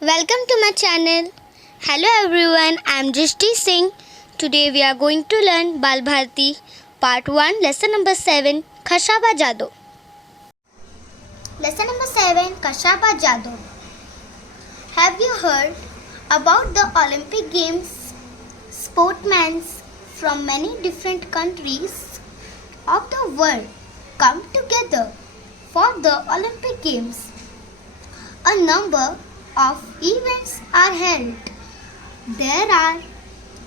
Welcome to my channel. Hello everyone, I am Drishti Singh. Today we are going to learn Bal Bharati Part 1, Lesson number 7, Khashaba Jado. Lesson number 7, Khashaba Jado. Have you heard about the Olympic Games? Sportsmen from many different countries of the world come together for the Olympic Games. A number of events are held. There are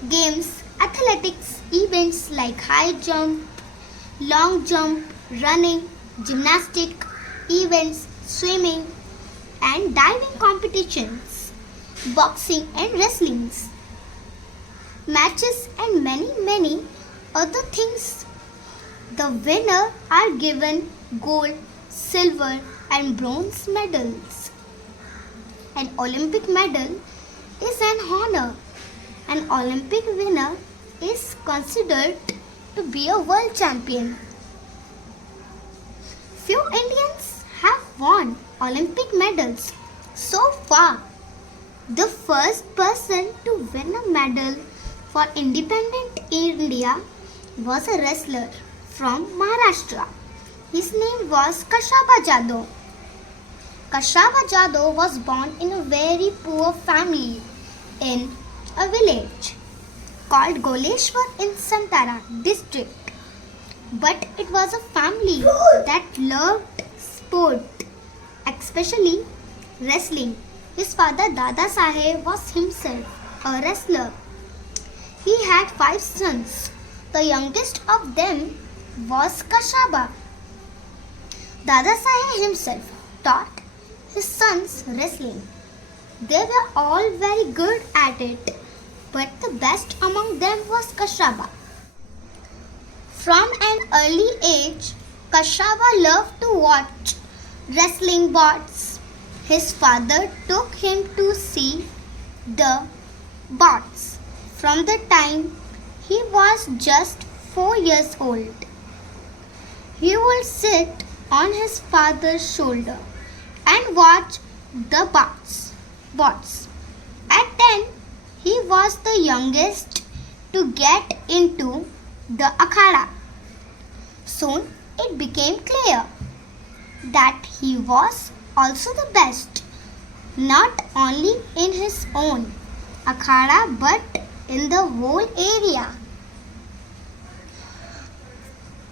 games, athletics events like high jump, long jump, running, gymnastic events, swimming and diving competitions, boxing and wrestling, matches and many other things. The winner are given gold, silver and bronze medals. An Olympic medal is an honor. An Olympic winner is considered to be a world champion. Few Indians have won Olympic medals so far. The first person to win a medal for independent India was a wrestler from Maharashtra. His name was Khashaba Jado. Khashaba Jado was born in a very poor family in a village called Goleshwar in Santara district. But it was a family that loved sport, especially wrestling. His father Dada Saheb was himself a wrestler. He had 5 sons. The youngest of them was Khashaba. Dada Saheb himself taught his sons wrestling. They were all very good at it, but the best among them was Khashaba. From an early age, Khashaba loved to watch wrestling bouts. His father took him to see the bouts from the time he was just 4 years old. He would sit on his father's shoulder and watch the bouts. At 10, he was the youngest to get into the akhada. Soon it became clear that he was also the best, not only in his own akhada but in the whole area.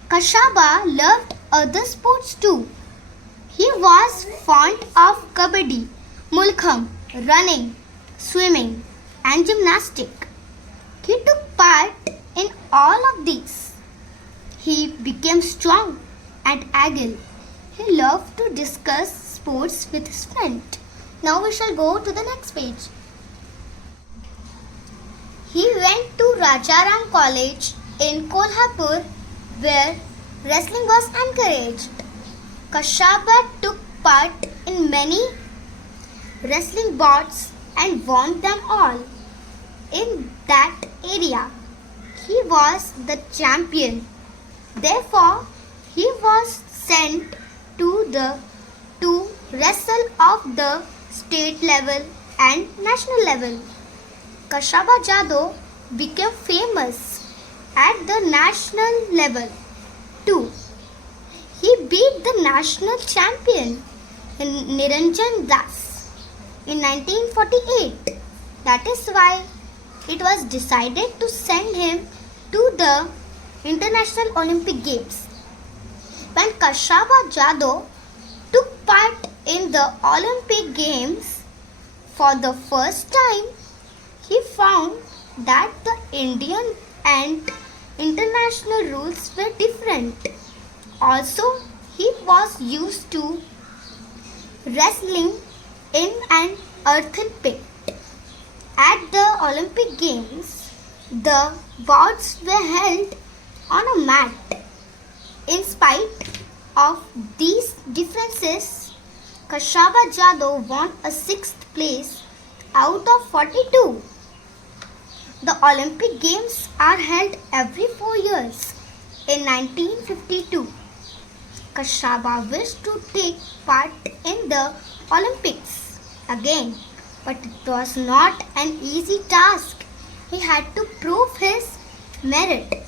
Khashaba loved other sports too. He was fond of kabaddi, mulkham, running, swimming and gymnastic. He took part in all of these. He became strong and agile. He loved to discuss sports with his friend. Now we shall go to the next page. He went to Rajaram College in Kolhapur where wrestling was encouraged. Khashaba took part in many wrestling bouts and won them all. In that area, he was the champion. Therefore, he was sent to wrestle of the state level and national level. Khashaba Jado became famous at the national level too. He beat the national champion Niranjan Das in 1948. That is why it was decided to send him to the International Olympic Games. When Khashaba Jado took part in the Olympic Games for the first time, he found that the Indian and international rules were different. Also, he was used to wrestling in an earthen pit. At the Olympic Games, the bouts were held on a mat. In spite of these differences, Khashaba Jado won a 6th place out of 42. The Olympic Games are held every 4 years. In 1952, Khashaba wished to take part in the Olympics again, But it was not an easy task. He had to prove his merit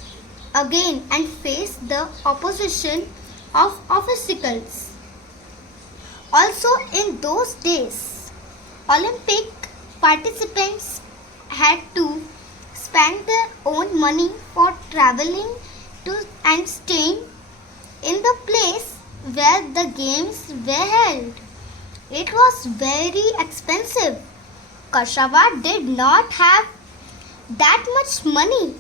again and face the opposition of obstacles. Also, in those days, Olympic participants had to spend their own money for traveling to and staying in the place where the games were held. It was very expensive. Kashavar did not have that much money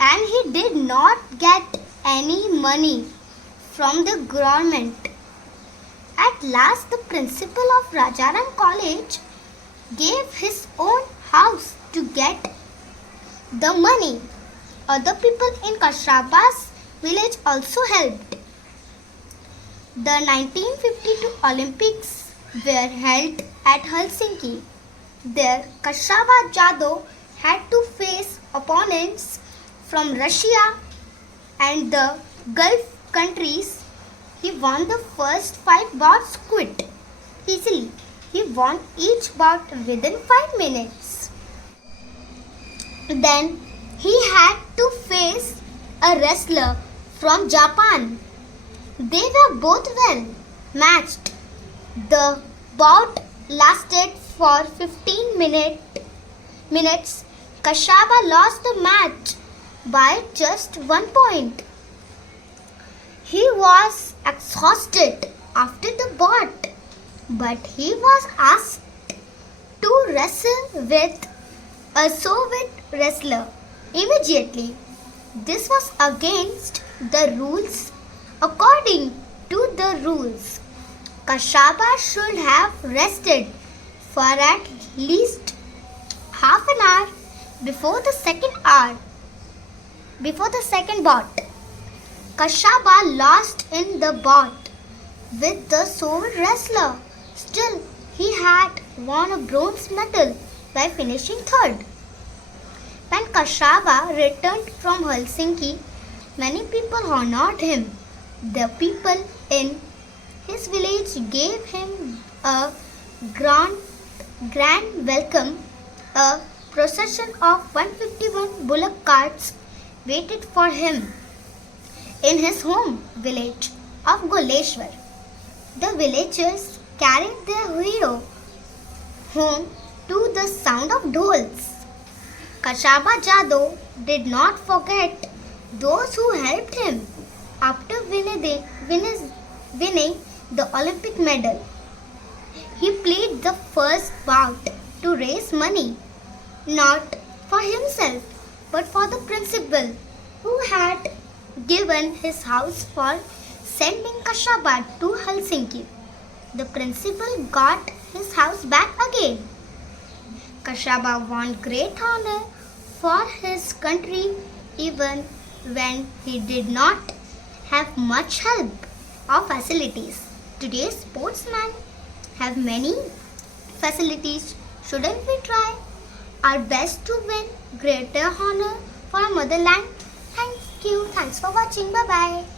and he did not get any money from the government. At last, the principal of Rajaram College gave his own house to get the money. Other people in Kashavar's village also helped. The 1952 Olympics were held at Helsinki. There, Kashavar Jadhav had to face opponents from Russia and the Gulf countries. He won the first 5 bouts quite easily. He won each bout within 5 minutes. Then he had to face a wrestler from Japan. They were both well matched. The bout lasted for 15 minutes. Kashavar lost the match by just 1 point. He was exhausted after the bout, but he was asked to wrestle with a Soviet wrestler immediately. This was against the rules. According to the rules, Kashavar should have rested for at least half an hour before the second bout. Kashavar lost in the bout with the Soviet wrestler. Still, he had won a bronze medal by finishing third. When Kashavar returned from Helsinki, many people honored him. The people in his village gave him a grand welcome. A procession of 151 bullock carts waited for him in his home village of Goleshwar. The villagers carried their hero home to the sound of dhols. Kashavar Jadhav did not forget those who helped him. After winning the Olympic medal, he played the first bout to raise money, not for himself but for the principal who had given his house for sending Kashavar to Helsinki. The principal got his house back again. Kashavar won great honor for his country even when he did not have much help or facilities. Today's sportsmen have many facilities. Shouldn't we try our best to win greater honor for our motherland? Thank you. Thanks for watching. Bye bye.